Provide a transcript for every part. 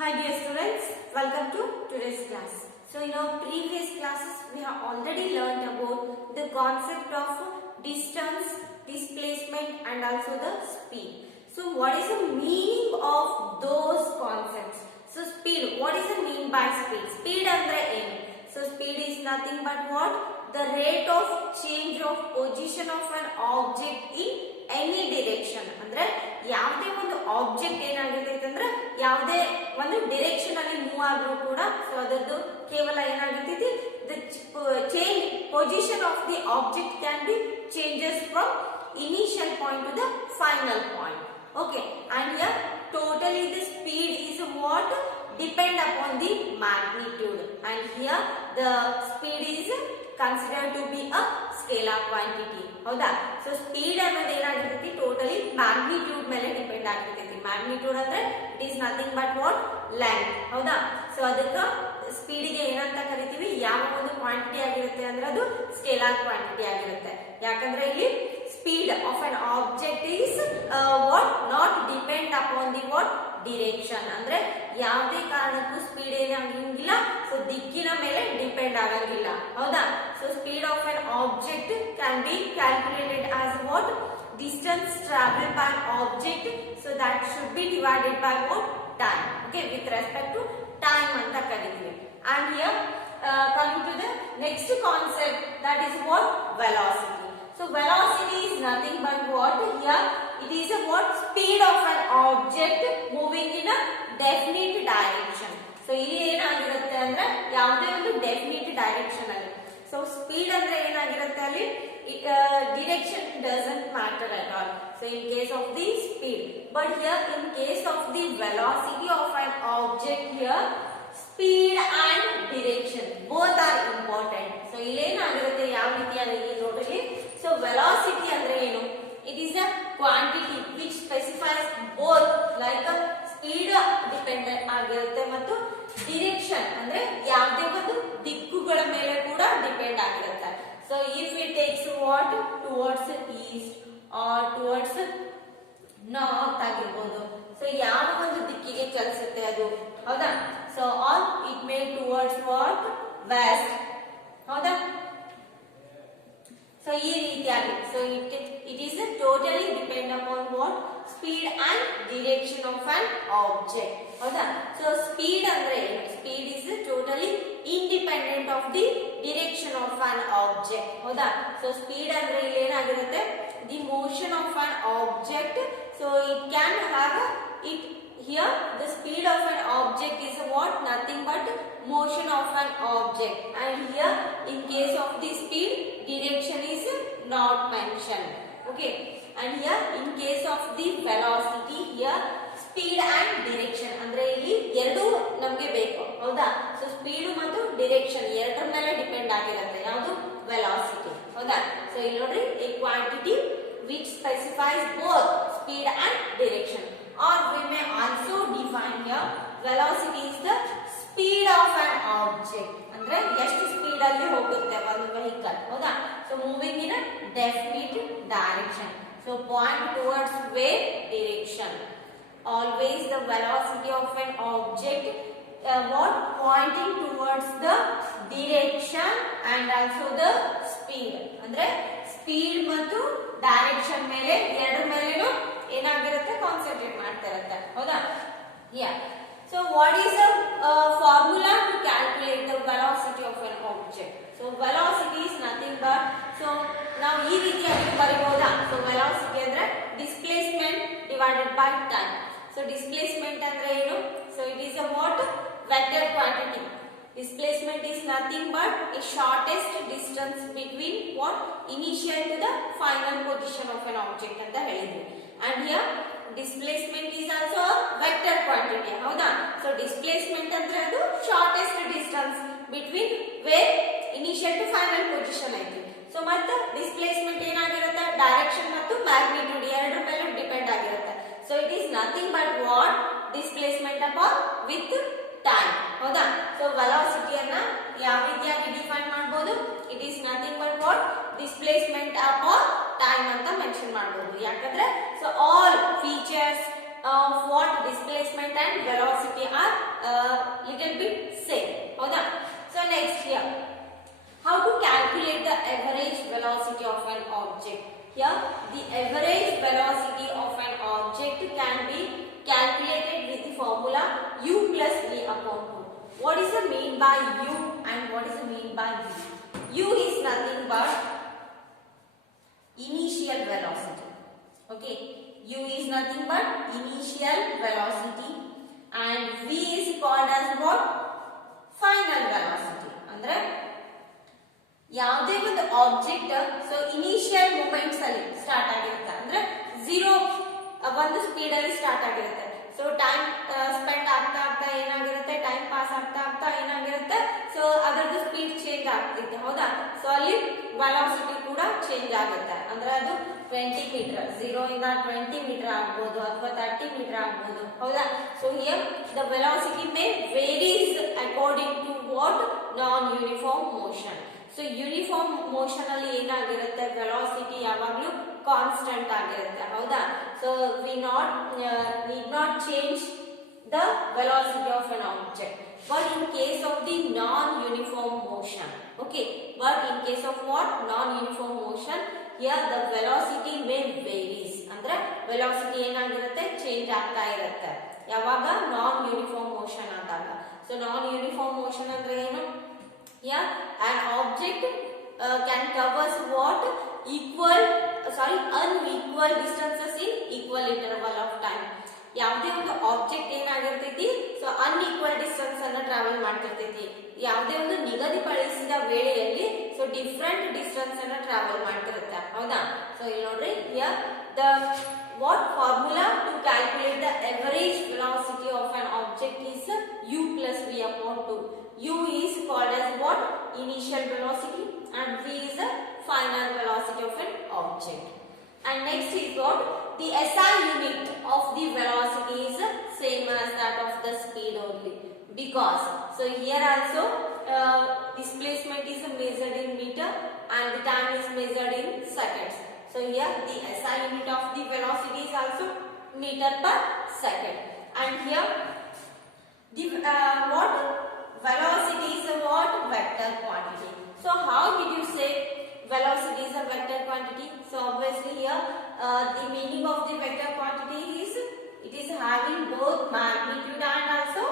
Hi dear students, welcome to today's class. So in our previous classes we have already learned about the concept of distance, displacement and also the speed. So what is the meaning of those concepts? So speed, what is the mean by speed? Speed andre ಏನು? So speed is nothing but what? The rate of change of position of an object in any direction. ಅಂದ್ರೆ ಯಾವುದೇ ಒಂದು object ಏನಾಗಿರ್ತೈತೆ ಅಂದ್ರೆ ಯಾವುದೇ ಒಂದು direction ಅಲ್ಲಿ move ಆದ್ರೂ ಕೂಡ ಸೊ ಅದರದ್ದು ಕೇವಲ ಏನಾಗಿರ್ತೈತಿ the change position of the object can be changes from initial point to the final point. Okay, and here totally the speed is what depend upon the magnitude, and here the speed is considered to be a scalar quantity. ಹೌದಾ? So speed ಅನ್ನೋದು ಏನಾಗಿರ್ತೈತಿ totally magnitude ಮೇಲೆ depend ಆಗಿರ್ತೈತಿ. Magnitude ಅಂದ್ರೆ it is nothing but what length. ಹೌದಾ? So ಅದಕ್ಕೆ ಸ್ಪೀಡಿಗೆ ಏನಂತ ಕರಿತೀವಿ, ಯಾವ ಒಂದು ಕ್ವಾಂಟಿಟಿ ಆಗಿರುತ್ತೆ ಅಂದ್ರೆ ಅದು ಸ್ಕೇಲಾರ್ ಕ್ವಾಂಟಿಟಿ ಆಗಿರುತ್ತೆ. ಯಾಕಂದ್ರೆ ಇಲ್ಲಿ speed of an object is what not depend upon the what direction. ಅಂದ್ರೆ ಯಾವುದೇ ಕಾರಣಕ್ಕೂ ಸ್ಪೀಡ್ ಏನಾಗಿಲ್ಲ, ಸೊ ದಿಕ್ಕಿನ ಮೇಲೆ ಡಿಪೆಂಡ್ ಆಗಂಗಿಲ್ಲ. ಹೌದಾ? So speed of an object can be calculated as what distance traveled by an object, so that should be divided by what time. Okay, with respect to time anta kariತೀವಿ. And here coming to the next concept, that is what velocity. So velocity is nothing but what, here it is a what speed of an object moving in a definite direction. So ಇಲ್ಲಿ ಏನಾಗಿರುತ್ತೆ ಅಂದ್ರೆ ಯಾವುದೇ ಒಂದು definite direction ಅಲ್ಲಿ. So speed ಅಂದ್ರೆ ಏನಾಗಿರುತ್ತೆ ಅಲ್ಲಿ direction doesn't matter at all. So in case of the speed, but here in case of the velocity of an object, here speed and direction both are important. So ಇಲ್ಲಿ ಏನಾಗಿರುತ್ತೆ ಯಾವ ರೀತಿಯಾಗಿ ನೋಡ್ರಿ. So velocity ಅಂದ್ರೆ ಏನು? It is a quantity which specifies both like a speed dependent ಆಗಿರುತ್ತೆ ಮತ್ತು direction ಅಂದ್ರೆ ಯಾವುದೇ ಒಂದು ದಿಕ್ಕುಗಳ ಮೇಲೆ ಕೂಡ ಡಿಪೆಂಡ್ ಆಗಿರುತ್ತೆ. So if it takes what towards east or towards north ಆಗಿರಬಹುದು, ಸೊ ಯಾವ ಒಂದು ದಿಕ್ಕಿಗೆ ಚಲಿಸುತ್ತೆ ಅದು. ಹೌದಾ? So or it may towards what west. ಹೌದಾ? ಸೊ ಈ ರೀತಿಯಾಗಿ so it is totally depend upon what speed and direction of an object. ಹೌದಾ? ಸೊ ಸ್ಪೀಡ್ ಅಂದ್ರೆ ಏನು? Speed is totally independent of the direction of an object. ಹೌದಾ? So speed ಅಂದ್ರೆ ಇಲ್ಲಿ ಏನಾಗಿರುತ್ತೆ, the motion of an object. So it can have it here the speed of an object is what nothing but motion of an object, and here in case of the speed direction is not mentioned. Okay, and here in case of the velocity, here speed and direction ಅಂದ್ರೆ ಇಲ್ಲಿ ಎರಡು ನಮಗೆ ಬೇಕು. ಹೌದಾ? So speed ಮತ್ತು direction ಎರಡರ ಮೇಲೆ depend ಆಗಿರುತ್ತೆ ಯಾವುದು ವೆಲಾಸಿಟಿ. ಹೌದಾ? ಸೊ ಇಲ್ಲಿ ನೋಡ್ರಿ a quantity which specifies both speed and direction, or we may also define here velocity is the speed of an object. ಅಂದ್ರೆ ಎಷ್ಟು ಸ್ಪೀಡ್ ಅಲ್ಲಿ ಹೋಗುತ್ತೆ ಒಂದು ವೆಹಿಕಲ್. ಹೌದಾ? So moving in a definite direction. So point towards where direction. Always the velocity of an object what pointing towards the direction and also the speed. ಅಂದ್ರೆ speed ಮತ್ತು direction ಮೇಲೆ ಎರಡರ ಮೇಲೇನು ಏನಾಗಿರುತ್ತೆ ಕಾನ್ಸಂಟ್ರೇಟ್ ಮಾಡ್ತಾ ಇರುತ್ತೆ. ಹೌದಾ? ಯಾ. So what is the formula to calculate the velocity of an object? So velocity is nothing but, so ನಾವು ಈ ರೀತಿಯಾಗಿ ಬರೆಯಬಹುದಾ? So velocity ಅಂದ್ರೆ displacement divided by time. So displacement ಅಂದ್ರೆ ಏನು? So it is a what vector quantity. Displacement is nothing but a shortest distance between what initial to the final position of an object ಅಂತ ಹೇಳಿದ್ವಿ. And here displacement is also a vector quantity. ಹೌದಾ? So displacement ಅಂದ್ರೆ ಅದು shortest distance between where initial to final position ಐತಿ. So ಮತ್ತೆ displacement ಏನಾಗಿರುತ್ತೆ, direction ಮತ್ತು magnitude ಎರಡರ ಮೇಲೆ ಡಿಪೆಂಡ್ ಆಗಿರುತ್ತೆ. So it is nothing but what displacement upon with time. ಹೌದಾ? ಸೊ ವೆಲಾಸಿಟಿಯನ್ನ ಯಾವ ರೀತಿಯಾಗಿ ಡಿಫೈನ್ ಮಾಡಬಹುದು? It is nothing but what displacement upon time ಅಂತ ಮೆನ್ಷನ್ ಮಾಡಬಹುದು. ಯಾಕಂದ್ರೆ so all features of what displacement and velocity are little bit same. ಹೌದಾ? So next here, how to calculate the average velocity of an object. Here the average velocity of an object can be calculated with the formula u plus v upon 2. What is the mean by u and what is the mean by v? U is nothing but initial velocity. Okay, u is nothing but initial velocity and v is called as what? Final velocity. Andre ಯಾವುದೇ ಒಂದು object so initial moments ಅಲ್ಲಿ start ಆಗಿರುತ್ತೆ ಅಂದ್ರೆ 0 ಒಂದು speed ಅಲ್ಲಿ start ಆಗಿರುತ್ತೆ. So time spend ಆಗ್ತಾ ಆಗ್ತಾ ಏನಾಗಿರುತ್ತೆ, ಟೈಮ್ ಪಾಸ್ ಆಗ್ತಾ ಆಗ್ತಾ ಏನಾಗಿರುತ್ತೆ, ಸೊ ಅದರದ್ದು ಸ್ಪೀಡ್ ಚೇಂಜ್ ಆಗ್ತಿರುತ್ತೆ. ಹೌದಾ? ಸೊ ಅಲ್ಲಿ ವೆಲಾಸಿಟಿ ಕೂಡ ಚೇಂಜ್ ಆಗುತ್ತೆ. ಅಂದ್ರೆ ಅದು 20 ಮೀಟರ್, 0 ಇಂದ 20 ಮೀಟರ್ ಆಗ್ಬೋದು ಅಥವಾ 30 ಮೀಟರ್ ಆಗ್ಬೋದು. ಹೌದಾ? So here the velocity may varies according to what? Non uniform motion. So uniform motion ಅಲ್ಲಿ ಏನಾಗಿರುತ್ತೆ, ವೆಲಾಸಿಟಿ ಯಾವಾಗಲೂ ಕಾನ್ಸ್ಟೆಂಟ್ ಆಗಿರುತ್ತೆ. ಹೌದಾ? So we need not change the velocity of an object, but in case of the non-uniform motion, okay, but in case of what? Non-uniform motion, here the velocity may varies. ಅಂದ್ರೆ velocity ಏನಾಗಿರುತ್ತೆ, change ಆಗ್ತಾ ಇರುತ್ತೆ. ಯಾವಾಗ? ನಾನ್ uniform motion ಆದಾಗ. So ನಾನ್ uniform motion ಅಂದ್ರೆ ಏನು? Yeah, an object can covers what? Unequal distances in equal interval of time. ಯಾವುದೇ ಒಂದು ಆಬ್ಜೆಕ್ಟ್ ಏನಾಗಿರ್ತೈತಿ, ಸೊ ಅನ್ಈಕ್ವಲ್ ಡಿಸ್ಟೆನ್ಸ್ ಅನ್ನ ಟ್ರಾವೆಲ್ ಮಾಡ್ತಿರ್ತೈತಿ. ಯಾವುದೇ ಒಂದು ನಿಗದಿಪಡಿಸಿದ ವೇಳೆಯಲ್ಲಿ ಸೊ ಡಿಫ್ರೆಂಟ್ ಡಿಸ್ಟೆನ್ಸ್ ಅನ್ನ ಟ್ರಾವೆಲ್ ಮಾಡ್ತಿರುತ್ತೆ. ಹೌದಾ? ಸೊ ಇಲ್ಲಿ ನೋಡ್ರಿ, here the what formula to calculate the average velocity of an object is u plus v upon 2. U is called as what? Initial velocity and v is the final velocity of an object. And next is what? The SI unit of the velocity is same as that of the speed only, because so here also displacement is measured in meter and the time is measured in seconds. So here the SI unit of the velocity is also meter per second. And here the what? Velocity is a what? Vector quantity. So how did you say velocity is a vector quantity? So obviously here the meaning of the vector quantity is it is having both magnitude and also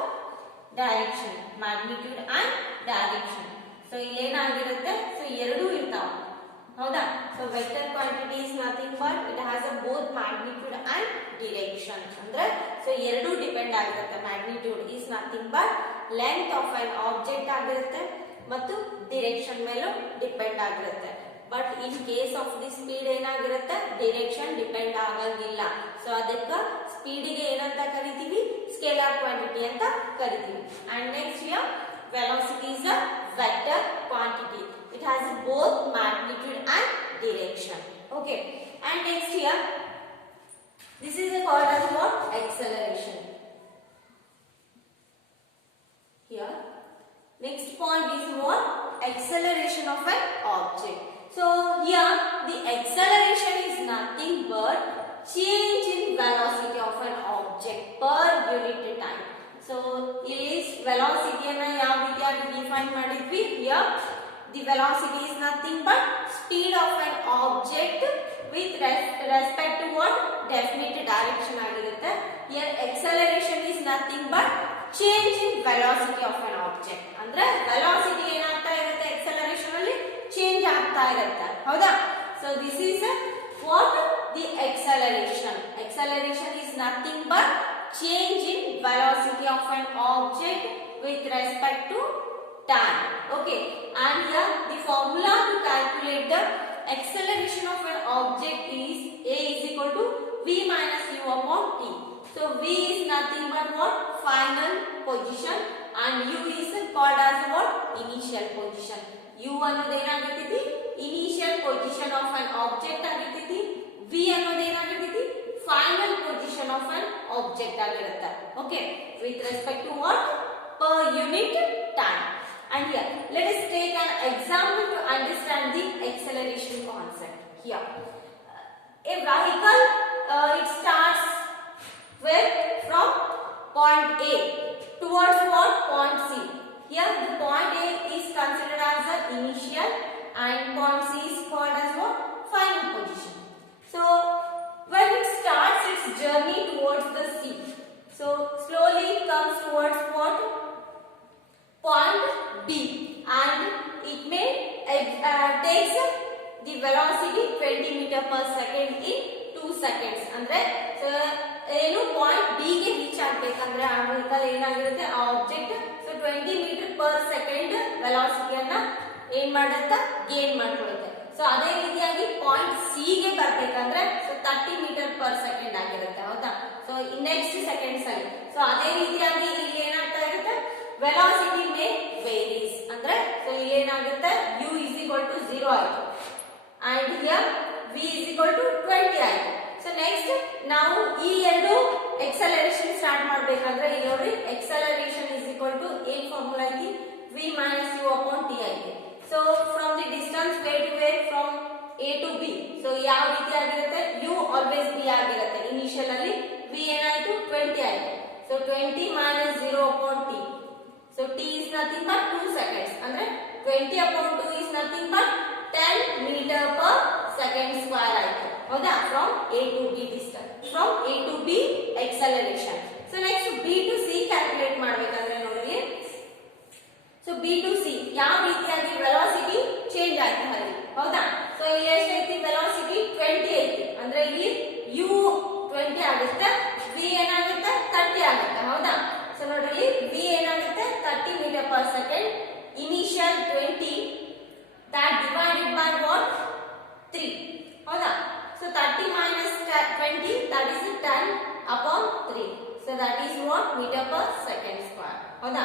direction. Magnitude and direction. So ಇಲ್ಲಿ ಏನಾಗಿರುತ್ತೆ, so ಎರಡೂ ಇರ್ತಾವ. ಹೌದಾ? So vector quantity is nothing but it has a both magnitude and direction. ಅಂದ್ರೆ so ಎರಡೂ depend ಆಗಿರುತ್ತೆ. Magnitude is nothing but length of an object ಆಗಿರುತ್ತೆ ಮತ್ತು ಡಿರೆಕ್ಷನ್ ಮೇಲೂ ಡಿಪೆಂಡ್ ಆಗಿರುತ್ತೆ. But in case of the speed ಏನಾಗಿರುತ್ತೆ, direction depend ಆಗಂಗಿಲ್ಲ. So ಅದಕ್ಕೆ ಸ್ಪೀಡಿಗೆ ಏನಂತ ಕರಿತೀವಿ? ಸ್ಕೇಲಾರ್ ಕ್ವಾಂಟಿಟಿ ಅಂತ ಕರಿತೀವಿ. And next here velocity is a vector quantity. It has both magnitude and direction. Okay. And next here, this is called as what? Acceleration. Here, next point is what? Acceleration of an object. So here, the acceleration is nothing but change in velocity of an object per unit time. So ಇಲ್ಲಿ velocity ಅನ್ನ ಯಾವ ರೀತಿಯಾಗಿ define ಮಾಡಿದ್ವಿ? Here the velocity is nothing but speed of an object with respect to what? Definite direction ಆಗಿರುತ್ತೆ. Here acceleration is nothing but change in velocity of an object. ಅಂದ್ರೆ velocity ಏನಾಗ್ತಾ ಇರುತ್ತೆ, acceleration ಅಲ್ಲಿ change ಆಗ್ತಾ ಇರುತ್ತೆ. ಹೌದಾ? So this is what? The acceleration. Acceleration is nothing but change in velocity of an object with respect to time. Okay, and here the formula to calculate the acceleration of an object is a is equal to v minus u upon t. So v is nothing but what? Final position and u is called as what? Initial position. u ಅನ್ನೋದು ಏನಾಗಿರ್ತೈತಿ? Initial position of an object ಆಗಿರ್ತೈತಿ. v ಅನ್ನೋದು ಏನಾಗಿರ್ತೈತಿ? Final position of an object ಆಗಿರುತ್ತೆ. Okay, with respect to what? Per unit time. And here, let us take an example to understand the acceleration concept. Here, a vehicle it starts from point A towards here the point A is considered as the initial and point C is called as what? Final position. So when it starts its journey towards the sea, so slowly it comes towards what? Point B, and it may takes the velocity 20 meter per second in 2 seconds. ಅಂದ್ರೆ ಏನು point B ಗೆ reach ಆಗಬೇಕಂದ್ರೆ ಆ vehicle ಏನಾಗಿರುತ್ತೆ, ಆ object so 20 metre per second ವೆಲಾಸಿಟಿಯನ್ನ ಏನ್ ಮಾಡುತ್ತೆ, ಗೇನ್ ಮಾಡ್ಕೊಳ್ಳುತ್ತೆ. ಸೊ ಅದೇ ರೀತಿಯಾಗಿ ಪಾಯಿಂಟ್ ಸಿ ಗೆ ಬರ್ಬೇಕಂದ್ರೆ ಸೊ 30 ಮೀಟರ್ ಪರ್ ಸೆಕೆಂಡ್ ಆಗಿರುತ್ತೆ. ಹೌದಾ? ಸೊ ನೆಕ್ಸ್ಟ್ ಸೆಕೆಂಡ್ಸ್ ಅಲ್ಲಿ ಸೊ ಅದೇ ರೀತಿಯಾಗಿ ಇಲ್ಲಿ ಏನಾಗ್ತಾ ಇರುತ್ತೆ, ವೆಲಾಸಿಟಿ ಮೇ ವೇರೀಸ್. ಅಂದ್ರೆ ಸೊ ಇಲ್ಲಿ ಏನಾಗುತ್ತೆ, u is equal to 0 ಆಯ್ತು and here v is equal to 20 ಆಯ್ತು. ಸೊ ನೆಕ್ಸ್ಟ್ ನಾವು ಈ ಎರಡು ಎಕ್ಸಲರೇಷನ್ ಸ್ಟಾರ್ಟ್ ಮಾಡಬೇಕಂದ್ರೆ ಇಲ್ಲಿ ನೋಡಿ, ಎಕ್ಸಲರೇಷನ್ is equal to ಏನ್ ಫಾರ್ಮುಲಾ ಐತಿ, v minus u upon t ಐತಿ. So from the distance where to where, from a to b. So ಯಾವ ರೀತಿ ಆಗಿರುತ್ತೆ, u ಆಲ್ವೇಸ್ b ಆಗಿರುತ್ತೆ. ಇನಿಷಿಯಲ್ ಅಲ್ಲಿ v ಏನಾಯ್ತು, 20 ಆಯ್ತು. So 20 minus 0 upon t. So t is nothing but 2 seconds. ಅಂದ್ರೆ 20 upon 2 is nothing but 10 meter per second square ಆಯ್ತು. ಹೌದಾ? From A to B distance. From A to B acceleration. So next B to C calculate ಮಾಡಬೇಕಂದ್ರೆ ನೋಡಿ, so B to C ಯಾವ ರೀತಿಯಾಗಿ velocity change ಆಯ್ತು ಅಲ್ಲಿ. ಹೌದಾ? ಸೊ ಇಲ್ಲಿ ಎಷ್ಟೈತಿ, ವೆಲಾಸಿಟಿ 20 ಐತಿ. ಅಂದ್ರೆ ಇಲ್ಲಿ u 20 ಆಗುತ್ತೆ, v ಏನಾಗುತ್ತೆ 30 ಆಗುತ್ತೆ. ಹೌದಾ? ಸೊ ನೋಡ್ರಿ, v ಏನಾಗುತ್ತೆ 30 metre per second, initial 20 that divided by what, 3. ಹೌದಾ? ಸೊ 30 minus 20 that is 10 upon 3. so that is what, meter per second square. ಹೌದಾ?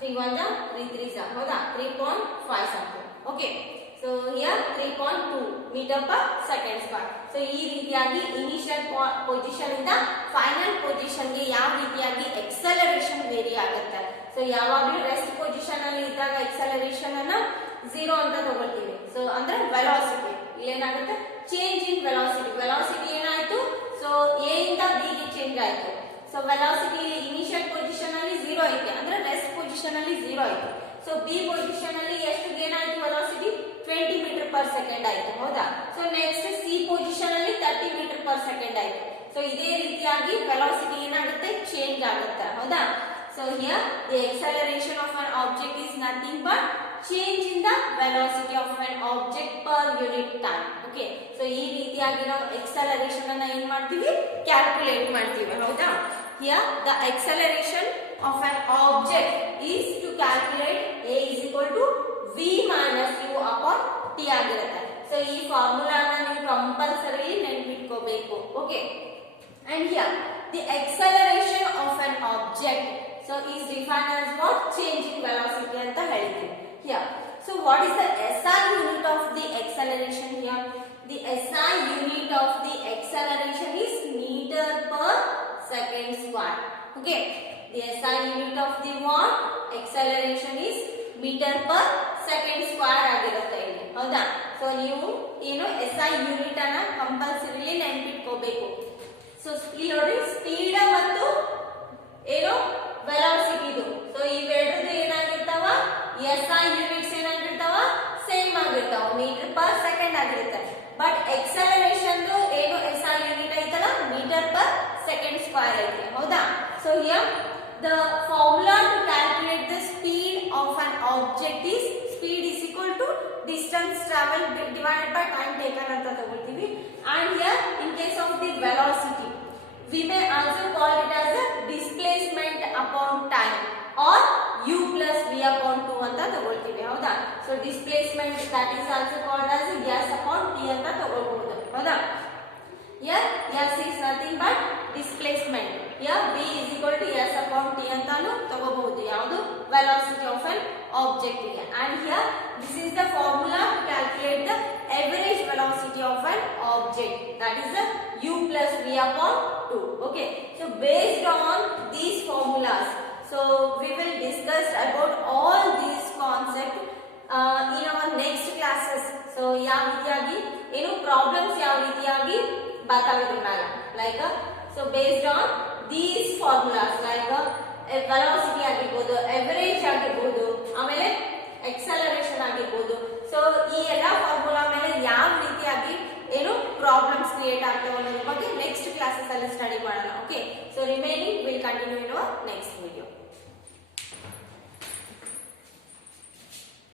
3 1 3 3 ಹೌದಾ, 3.5 something. okay, so here 3.2 meter per second square. So ಈ ರೀತಿಯಾಗಿ initial position ಇಂದ final position ಗೆ ಯಾವ ರೀತಿಯಾಗಿ ಎಕ್ಸಲರೇಷನ್ ವೇರಿ ಆಗುತ್ತೆ. ಸೊ ಯಾವಾಗಲೂ ರೆಸ್ಟ್ ಪೊಸಿಷನ್ ಅಲ್ಲಿ ಇದ್ದಾಗ ಎಕ್ಸಲರೇಷನ್ ಅನ್ನ 0 ಅಂತ ತಗೊಳ್ತೀವಿ. ಸೊ ಅಂದ್ರೆ ವೆಲಾಸಿಟಿ ಇಲ್ಲಿ ಏನಾಗುತ್ತೆ, ಚೇಂಜ್ ಇನ್ ವೆಲಾಸಿಟಿ. ವೆಲಾಸಿಟಿ ಏನಾಯ್ತು, ಸೊ ಎ ಇಂದ ಬಿ ಗೆ ಚೇಂಜ್ ಆಯ್ತು. ಸೊ ವೆಲಾಸಿಟಿ ಇನಿಷಿಯಲ್ ಪೊಸಿಷನ್ ಅಲ್ಲಿ 0 ಐತೆ, ಅಂದ್ರೆ ರೆಸ್ಟ್ ಪೊಸಿಷನ್ ಅಲ್ಲಿ 0 ಐತೆ. ಸೊ ಬಿ ಪೊಸಿಷನ್ ಅಲ್ಲಿ ಎಷ್ಟು ಗೇನ್ ಆಯ್ತು, ವೆಲಾಸಿಟಿ 20 ಮೀಟರ್ ಪರ್ ಸೆಕೆಂಡ್ ಆಯ್ತು. ಹೌದಾ? ಸೊ ನೆಕ್ಸ್ಟ್ ಸಿ ಪೊಸಿಷನ್ ಅಲ್ಲಿ 30 ಮೀಟರ್ ಪರ್ ಸೆಕೆಂಡ್ ಆಯ್ತು. ಸೊ ಇದೇ ರೀತಿಯಾಗಿ ವೆಲಾಸಿಟಿ ಏನಾಗುತ್ತೆ, ಚೇಂಜ್ ಆಗುತ್ತೆ. ಹೌದಾ? So here the acceleration of an object is nothing but change in the velocity of an object per unit time. okay, so ಈ ರೀತಿಯಾಗಿ ನಾವು acceleration ಅನ್ನ ಏನ್ ಮಾಡ್ತೀವಿ, ಕ್ಯಾಲ್ಕುಲೇಟ್ ಮಾಡ್ತೀವಿ. ಹೌದಾ? here the acceleration of an object is to calculate a is equal to v minus u upon t ಆಗಿರುತ್ತೆ. So ಈ ಫಾರ್ಮುಲಾನ ನೀವು ಕಂಪಲ್ಸರಿ ನೆನಪಿಟ್ಕೋಬೇಕು. Okay, and here the acceleration of an object so is defined as what, change in velocity ಅಂತ ಹೇಳಿದ್ವಿ. here so what is the SI unit of the acceleration here? the SI unit of the acceleration is meter per second square. okay, the SI unit of the what, acceleration is meter per second square ಆಗಿರುತ್ತೆ ಇಲ್ಲಿ. ಹೌದಾ? So ನೀವು ಏನು SI unit ಅನ್ನ compulsory ನೆನಪಿಟ್ಕೋಬೇಕು. So ಇಲ್ಲಿ ನೋಡಿ, speed ಮತ್ತು ಏನು ವೆಲಾಸಿಟಿ ಇದು. ಸೊ ಇವೆರಡದು ಏನಾಗಿರ್ತಾವ, SI ಯೂನಿಟ್ಸ್ ಏನಾಗಿರ್ತಾವ, ಸೇಮ್ ಆಗಿರ್ತಾವ, ಮೀಟರ್ ಪರ್ ಸೆಕೆಂಡ್ ಆಗಿರುತ್ತೆ. ಬಟ್ ಎಕ್ಸಲರೇಷನ್ ಏನು SI ಯೂನಿಟ್ ಐತಲ್ಲ, ಮೀಟರ್ ಪರ್ ಸೆಕೆಂಡ್ ಸ್ಕ್ವೇರ್ ಐತೆ. ಹೌದಾ? So here the formula to calculate the speed of an object is speed is equal to distance traveled divided by time taken ಅಂತ ತಗೊಳ್ತೀವಿ. and here in case of the velocity we may also call it as a displacement upon time or u plus v upon 2 ಅಂತ ತಗೊಳ್ತೀವಿ. ಹೌದಾ? So displacement that is also called as s upon t ಅಂತ ತಗೊಳ್ಬಹುದು. ಹೌದಾ? here s is nothing but displacement. here v is equal to s upon t ಅಂತಾನು ತಗೋಬಹುದು. ಯಾವುದು, velocity of an object ಗೆ. and here this is the formula to calculate the average velocity of an object, that is the u plus v upon 2. okay, so based on these formulas, so we will discuss about all these concepts in our next classes. so ಯಾವ ರೀತಿಯಾಗಿ ಏನು problems ಯಾವ ರೀತಿಯಾಗಿ ಬರ್ತಾವೆ ಮೇಲೆ, like so based on these formulas like velocity ಆಗಿರಬಹುದು, average ಆಗಿರಬಹುದು, create ಆಗ್ತಾವ ಅನ್ನೋದ್ರ ಬಗ್ಗೆ ನೆಕ್ಸ್ಟ್ ಕ್ಲಾಸಸ್ ಅಲ್ಲಿ ಸ್ಟಡಿ ಮಾಡೋಣ. Okay, so remaining will continue